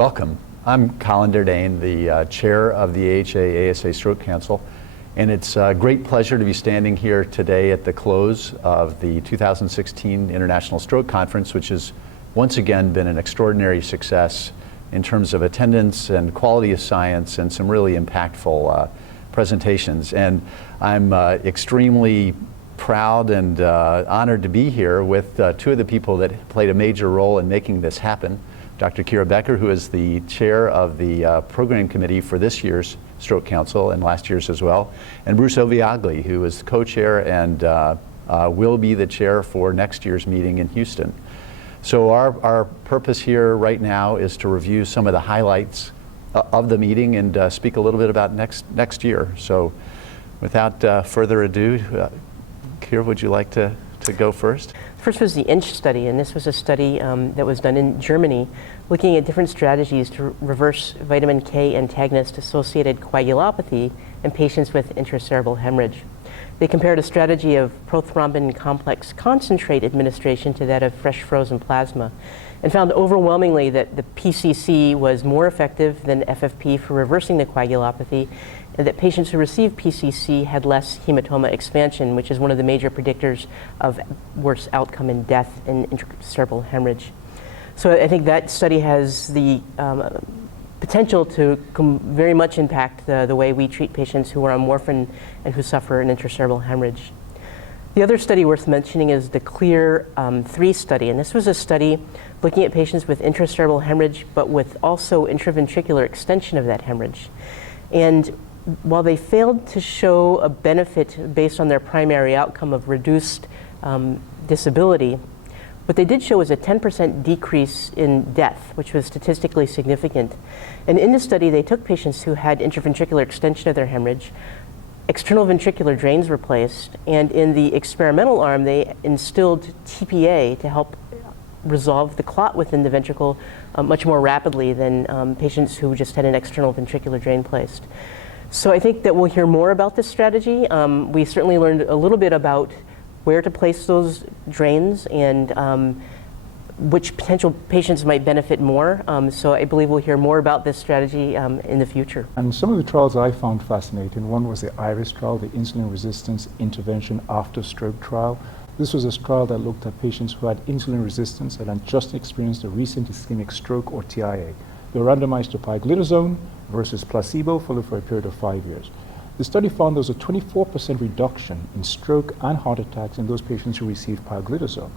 Welcome. I'm Colin Derdane, the chair of the AHA-ASA Stroke Council, and it's a great pleasure to be standing here today at the close of the 2016 International Stroke Conference, which has once again been an extraordinary success in terms of attendance and quality of science and some really impactful presentations. And I'm extremely proud and honored to be here with two of the people that played a major role in making this happen. Dr. Kira Becker, who is the chair of the program committee for this year's Stroke Council and last year's as well, and Bruce Oviagli, who is co-chair and will be the chair for next year's meeting in Houston. So our purpose here right now is to review some of the highlights of the meeting and speak a little bit about next year. So without further ado, Kira, would you like to go first? First was the INCH study, and this was a study that was done in Germany looking at different strategies to reverse vitamin K antagonist-associated coagulopathy in patients with intracerebral hemorrhage. They compared a strategy of prothrombin complex concentrate administration to that of fresh frozen plasma and found overwhelmingly that the PCC was more effective than FFP for reversing the coagulopathy, and that patients who received PCC had less hematoma expansion, which is one of the major predictors of worse outcome and death in intracerebral hemorrhage. So I think that study has the potential to very much impact the way we treat patients who are on warfarin and who suffer an intracerebral hemorrhage. The other study worth mentioning is the CLEAR 3 study, and this was a study looking at patients with intracerebral hemorrhage, but with also intraventricular extension of that hemorrhage. And while they failed to show a benefit based on their primary outcome of reduced disability, what they did show was a 10% decrease in death, which was statistically significant. And in the study, they took patients who had intraventricular extension of their hemorrhage, external ventricular drains were placed, and in the experimental arm, they instilled TPA to help resolve the clot within the ventricle much more rapidly than patients who just had an external ventricular drain placed. So I think that we'll hear more about this strategy. We certainly learned a little bit about where to place those drains and which potential patients might benefit more. So I believe we'll hear more about this strategy in the future. And some of the trials I found fascinating, one was the IRIS trial, the insulin resistance intervention after stroke trial. This was a trial that looked at patients who had insulin resistance and had just experienced a recent ischemic stroke or TIA. They were randomized to pioglitazone versus placebo, followed for a period of 5 years. The study found there was a 24% reduction in stroke and heart attacks in those patients who received pioglitazone.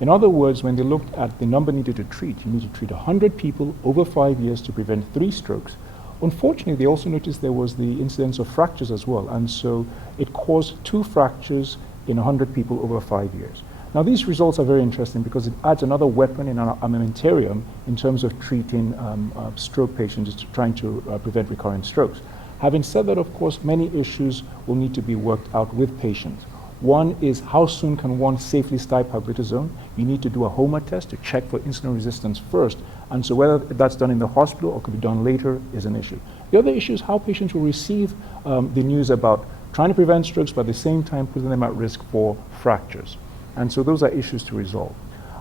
In other words, when they looked at the number needed to treat, you need to treat 100 people over 5 years to prevent 3 strokes. Unfortunately, they also noticed there was the incidence of fractures as well, and so it caused 2 fractures in 100 people over 5 years. Now, these results are very interesting because it adds another weapon in our armamentarium in terms of treating stroke patients, trying to prevent recurrent strokes. Having said that, of course, many issues will need to be worked out with patients. One is how soon can one safely start pioglitazone? You need to do a HOMA test to check for insulin resistance first, and so whether that's done in the hospital or could be done later is an issue. The other issue is how patients will receive the news about trying to prevent strokes, but at the same time putting them at risk for fractures. And so those are issues to resolve.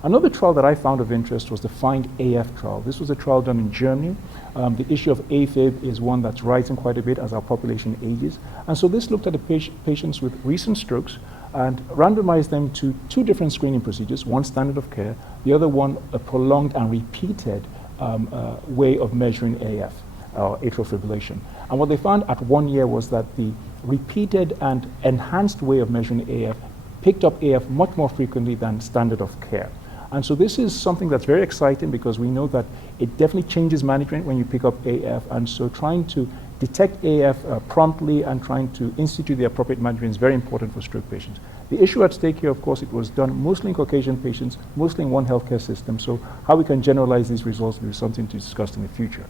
Another trial that I found of interest was the FIND-AF trial. This was a trial done in Germany. The issue of AFib is one that's rising quite a bit as our population ages. And so this looked at the patients with recent strokes and randomized them to 2 different screening procedures, one standard of care, the other one a prolonged and repeated way of measuring AF, atrial fibrillation. And what they found at 1 year was that the repeated and enhanced way of measuring AF picked up AF much more frequently than standard of care. And so this is something that's very exciting because we know that it definitely changes management when you pick up AF, and so trying to detect AF promptly and trying to institute the appropriate management is very important for stroke patients. The issue at stake here, of course, it was done mostly in Caucasian patients, mostly in one healthcare system, so how we can generalize these results will be something to discuss in the future.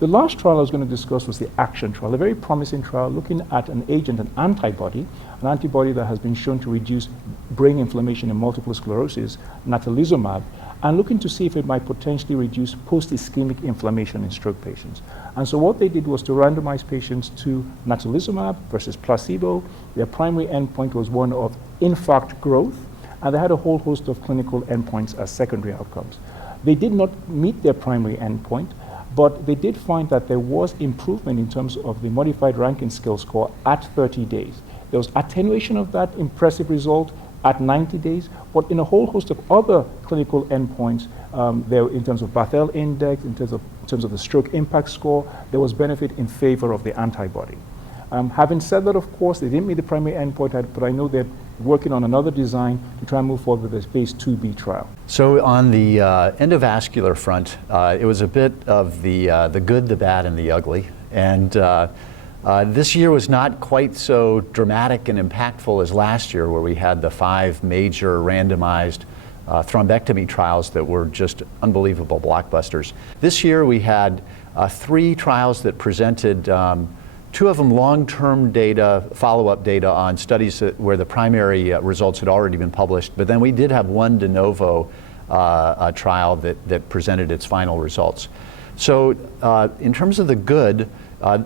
The last trial I was going to discuss was the ACTION trial, a very promising trial looking at an agent, an antibody that has been shown to reduce brain inflammation in multiple sclerosis, natalizumab, and looking to see if it might potentially reduce post-ischemic inflammation in stroke patients. And so what they did was to randomize patients to natalizumab versus placebo. Their primary endpoint was one of infarct growth, and they had a whole host of clinical endpoints as secondary outcomes. They did not meet their primary endpoint, But they did find that there was improvement in terms of the modified Rankin scale score at 30 days. There was attenuation of that impressive result at 90 days, but in a whole host of other clinical endpoints, there, in terms of Bathel index, in terms of the stroke impact score, there was benefit in favor of the antibody. Having said that, of course, they didn't meet the primary endpoint, but I know they're working on another design to try and move forward with a phase 2b trial. So on the endovascular front, it was a bit of the good, the bad, and the ugly. And this year was not quite so dramatic and impactful as last year, where we had the 5 major randomized thrombectomy trials that were just unbelievable blockbusters. This year we had 3 trials that presented 2 of them long-term data, follow-up data on studies where the primary results had already been published, but then we did have 1 de novo trial that presented its final results. So in terms of the good,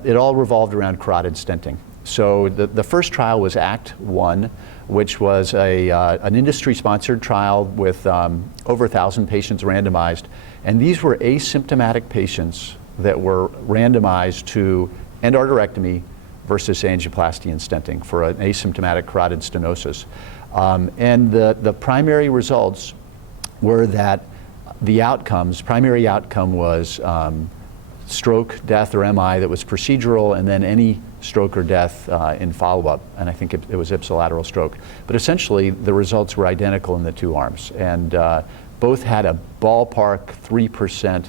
it all revolved around carotid stenting. So the first trial was ACT-1, which was an industry-sponsored trial with over 1,000 patients randomized, and these were asymptomatic patients that were randomized to endarterectomy versus angioplasty and stenting for an asymptomatic carotid stenosis. And the primary results were that the outcomes, primary outcome was stroke, death, or MI that was procedural, and then any stroke or death in follow-up, and I think it was ipsilateral stroke. But essentially, the results were identical in the 2 arms, and both had a ballpark 3%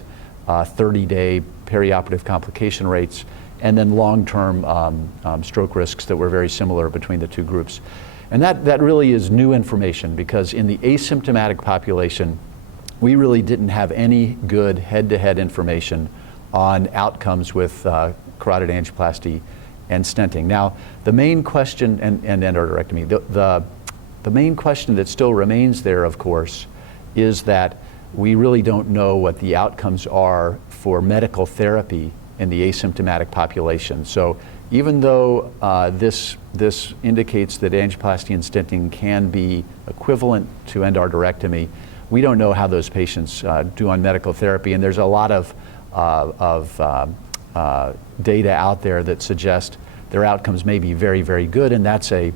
30-day perioperative complication rates, and then long-term stroke risks that were very similar between the 2 groups. And that really is new information, because in the asymptomatic population, we really didn't have any good head-to-head information on outcomes with carotid angioplasty and stenting. Now, the main question, and endarterectomy, the main question that still remains there, of course, is that we really don't know what the outcomes are for medical therapy in the asymptomatic population. So even though this indicates that angioplasty and stenting can be equivalent to endarterectomy, we don't know how those patients do on medical therapy, and there's a lot of data out there that suggest their outcomes may be very, very good, and that's a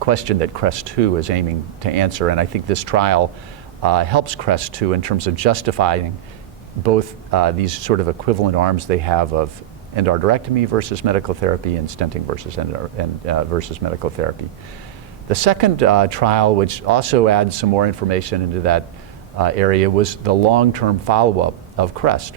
question that CREST-2 is aiming to answer, and I think this trial helps CREST-2 in terms of justifying both these sort of equivalent arms they have of endarterectomy versus medical therapy and stenting versus medical therapy. The second trial, which also adds some more information into that area, was the long-term follow-up of CREST,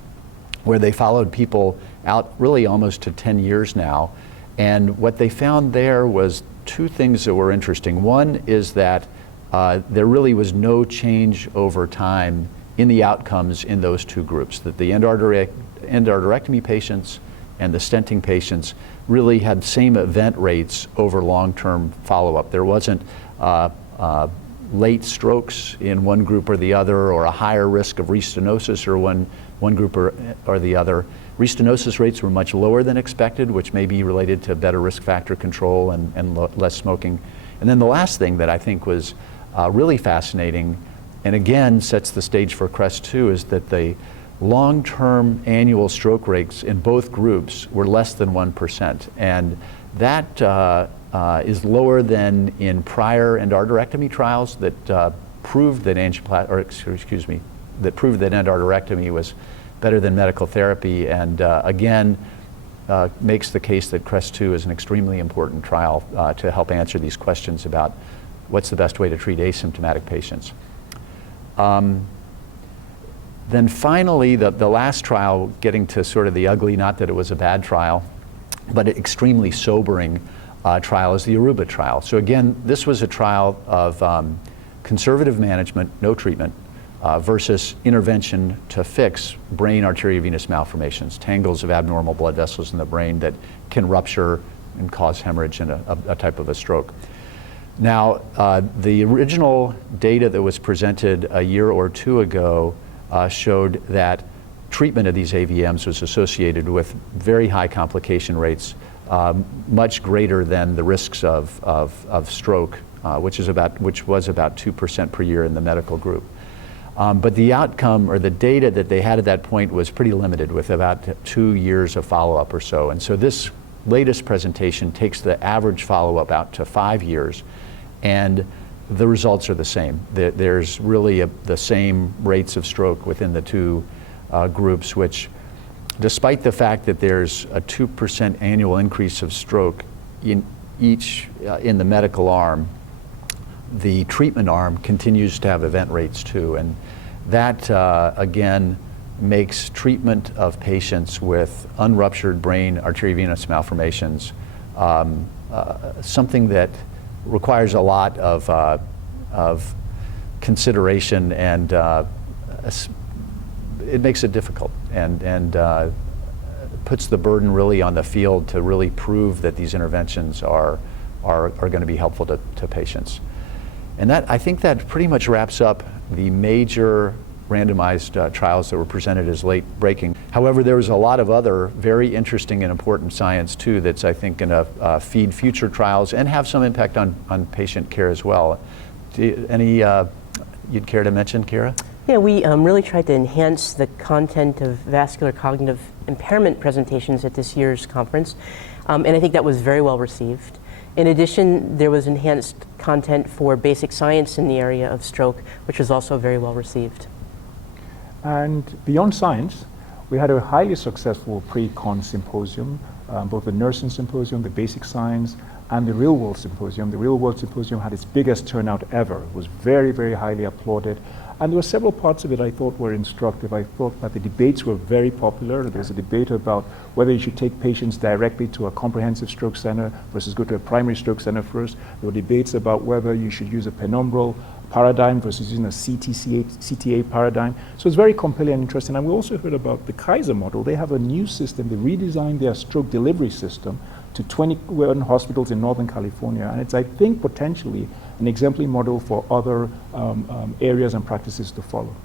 where they followed people out really almost to 10 years now. And what they found there was 2 things that were interesting. One is that there really was no change over time in the outcomes in those 2 groups, that the endarterectomy patients and the stenting patients really had same event rates over long-term follow-up. There wasn't late strokes in one group or the other, or a higher risk of restenosis or one group or the other. Restenosis rates were much lower than expected, which may be related to better risk factor control and less smoking. And then the last thing that I think was really fascinating, and again sets the stage for CREST-2, is that the long-term annual stroke rates in both groups were less than 1%. And that is lower than in prior endarterectomy trials that proved that endarterectomy was better than medical therapy, and again makes the case that CREST-2 is an extremely important trial to help answer these questions about what's the best way to treat asymptomatic patients. Then finally, the last trial, getting to sort of the ugly, not that it was a bad trial, but an extremely sobering trial, is the Aruba trial. So again, this was a trial of conservative management, no treatment, versus intervention to fix brain arteriovenous malformations, tangles of abnormal blood vessels in the brain that can rupture and cause hemorrhage and a type of a stroke. Now, the original data that was presented a year or 2 ago showed that treatment of these AVMs was associated with very high complication rates, much greater than the risks of stroke, which was about 2% per year in the medical group. But the outcome or the data that they had at that point was pretty limited, with about 2 years of follow-up or so. And so this latest presentation takes the average follow-up out to 5 years, and the results are the same. There's really the same rates of stroke within the two groups, which, despite the fact that there's a 2% annual increase of stroke in the medical arm, the treatment arm continues to have event rates too. And that, again, makes treatment of patients with unruptured brain arteriovenous malformations something that requires a lot of consideration, and it makes it difficult, and puts the burden really on the field to really prove that these interventions are going to be helpful to patients. And I think that pretty much wraps up the major randomized trials that were presented as late breaking. However, there was a lot of other very interesting and important science too that's, I think, going to feed future trials and have some impact on patient care as well. Any you'd care to mention, Kira? Yeah, we really tried to enhance the content of vascular cognitive impairment presentations at this year's conference, and I think that was very well received. In addition, there was enhanced content for basic science in the area of stroke, which was also very well received. And beyond science, we had a highly successful pre-con symposium, both the nursing symposium, the basic science, and the real world symposium. The real world symposium had its biggest turnout ever. It was very, very highly applauded. And there were several parts of it I thought were instructive. I thought that the debates were very popular. There was a debate about whether you should take patients directly to a comprehensive stroke center versus go to a primary stroke center first. There were debates about whether you should use a penumbral paradigm versus using a CTA paradigm. So it's very compelling and interesting. And we also heard about the Kaiser model. They have a new system. They redesigned their stroke delivery system to 21 hospitals in Northern California. And it's, I think, potentially an exemplary model for other areas and practices to follow.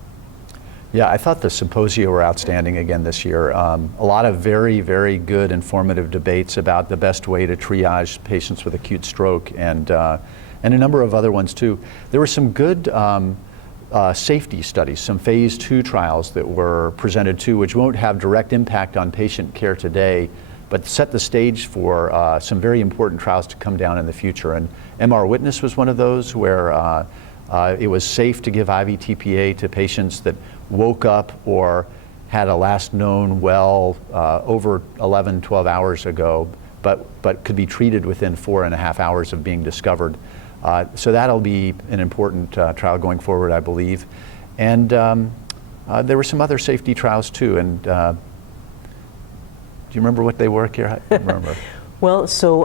Yeah, I thought the symposia were outstanding again this year. A lot of very, very good informative debates about the best way to triage patients with acute stroke, and a number of other ones too. There were some good safety studies, some phase 2 trials that were presented too, which won't have direct impact on patient care today, but set the stage for some very important trials to come down in the future. And MR Witness was one of those, where it was safe to give IV TPA to patients that woke up or had a last known well over 11, 12 hours ago, but could be treated within 4.5 hours of being discovered. So that'll be an important trial going forward, I believe. And there were some other safety trials too. And do you remember what they were, Kira? I don't remember. Well, so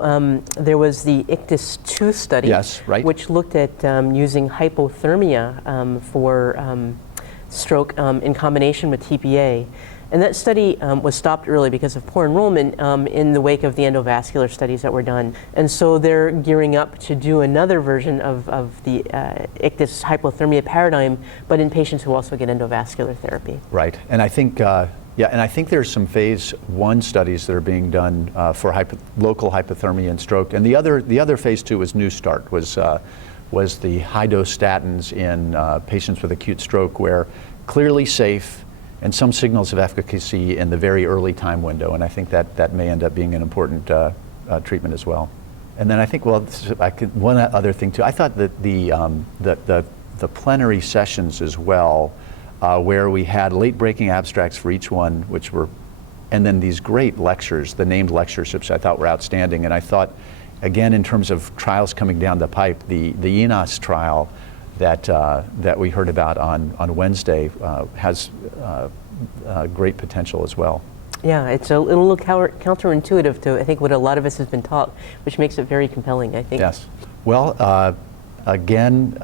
there was the ICTIS 2 study, yes, right, which looked at using hypothermia for stroke in combination with TPA. And that study was stopped early because of poor enrollment in the wake of the endovascular studies that were done. And so they're gearing up to do another version of the ICTIS hypothermia paradigm, but in patients who also get endovascular therapy. Right, and I think and I think there's some phase 1 studies that are being done for local hypothermia and stroke. And the other phase 2 was New Start, was the high dose statins in patients with acute stroke, where clearly safe and some signals of efficacy in the very early time window. And I think that may end up being an important treatment as well. And then I think, well, one other thing too. I thought that the plenary sessions as well, where we had late-breaking abstracts for each one, and then these great lectures, the named lectures, which I thought were outstanding. And I thought, again, in terms of trials coming down the pipe, the ENOS trial that we heard about on Wednesday has great potential as well. Yeah, it's a little counterintuitive to, I think, what a lot of us has been taught, which makes it very compelling, I think. Yes. Well, again,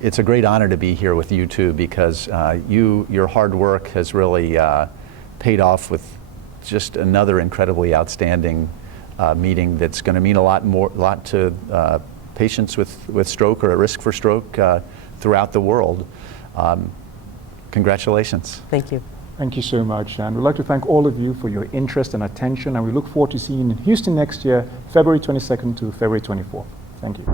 it's a great honor to be here with you too, because your hard work has really paid off with just another incredibly outstanding meeting that's going to mean a lot to patients with stroke or at risk for stroke throughout the world. Congratulations. Thank you. Thank you so much. And we'd like to thank all of you for your interest and attention. And we look forward to seeing you in Houston next year, February 22nd to February 24th. Thank you.